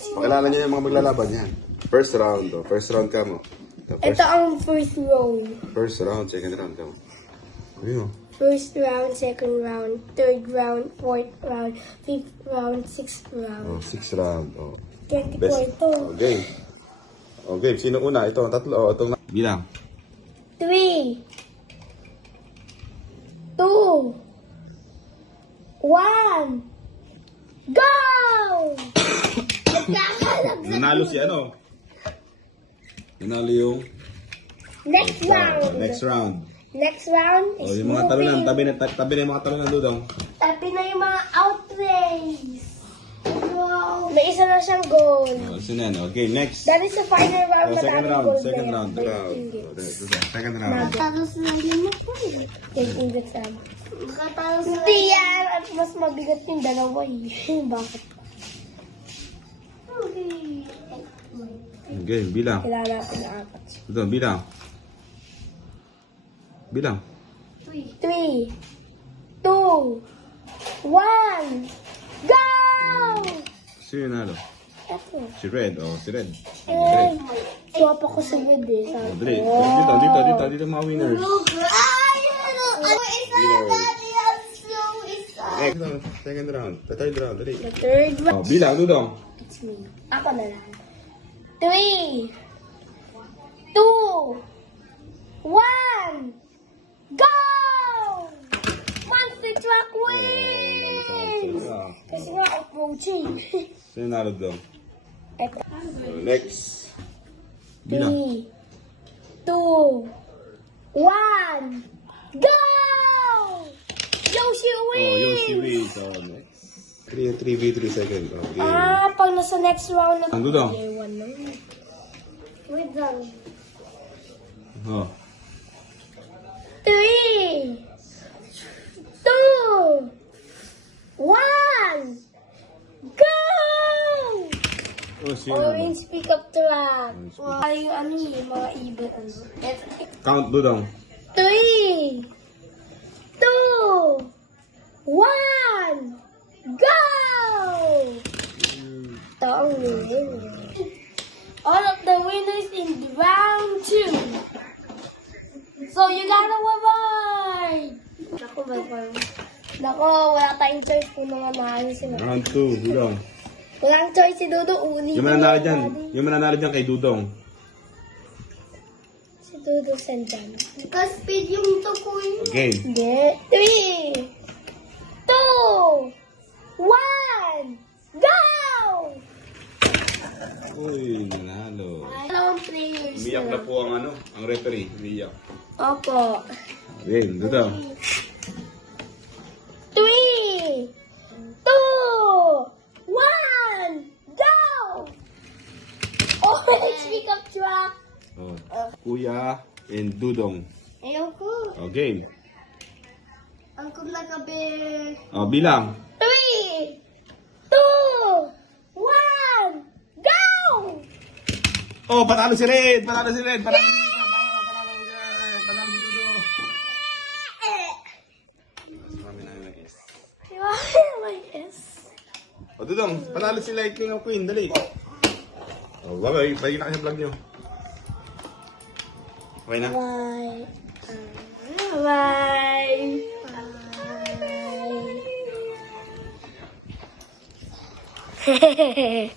Pakilala niyo yung mga maglalaban yan. First round, oh. First round ka mo. Ito ang first round. First round, second round ka mo. Ayun, oh. First round, second round, third round, fourth round, fifth round, sixth round. Oh, sixth round, oh. 24 Best. ito. Oh, game. Oh, game. Sino una? Ito, tatlo. Oh, ito na. Bilang. 3, 2, 1, go! Nanalo si ano? Nanalo yung Next round. next round. Next round Oh, is yung mga talunan, moving. tabi na yung mga talunan, Dudong. Tabi na yung mga outrays. Wow. May isa na siyang goal. Oh, so yan. Okay, next. That is the final round. Oh, second Madaming round, goal second na round. yan. Second round. Tapos na yun na po eh. Take ingots na. Hindi yan. At mas mabigat yung dalawa eh. Bakit? Okay, bilang. Kailangan natin na apat. Dudong, bilang. Bilang. 3, 2, 1, go! Sino yung nalo? Ito. Si Red. Oh, si Red. Eh, swap ako sa bed eh. Oh, Sabi dali. ko. Dito mga winners. Next, second round. The third round, dali. The third round. Oh, bilang, Dudong. It's me. Ako na lang. 3, 2, 1, go! Monster truck wins! Kasi nga approaching. Sino yung nalo, Dudong? Ito. Next. Bilang. 3, 2, 1, go! Yoshi Oh, wins! Yoshi wins. Oh, next. 3v3 second. Oh, game. Pag nasa next round na. Ang Dudong. Wait lang. Oh. 3, 2, 1, go! Oh, sino nalo? Orange pickup truck. Orange Ay, yung ano yung mga ibon. Count, Dudong. 3, 2, 1, go! Ito ang winner. All of the winners in round 2. So, you got a reward! Naku, Naku, wala tayong choice kung mga mahal sila. Round 2, Dudong. Walang choice si Dodo, uli. Yung mananalo dyan. Yung mananalo dyan kay Dudong. Si Dodo sandyan. Because speed yung tukoy. Okay. Hindi. 3, 2, 1, go! Uy, nanalo. Dalawang players Umiyak na po ang ano, ang referee. Umiyak. Opo. Okay, Dudong. 3, 2, 1, go! Orange pickup truck. Oh. Kuya and Dudong. Ayoko. Okay. Ang kumagabi. Oh, bilang. 3, 2, 1, go! Oh, panalo si Red! Panalo si Red! Panalo si Red! Panalo si Dudong! Marami na yung S. Like this. Oh, Dudong, panalo si Lightning of Queen. Dali. Oh, bye-bye. Bye na kayo sa vlog nyo. Okay na? Bye. Bye. Bye.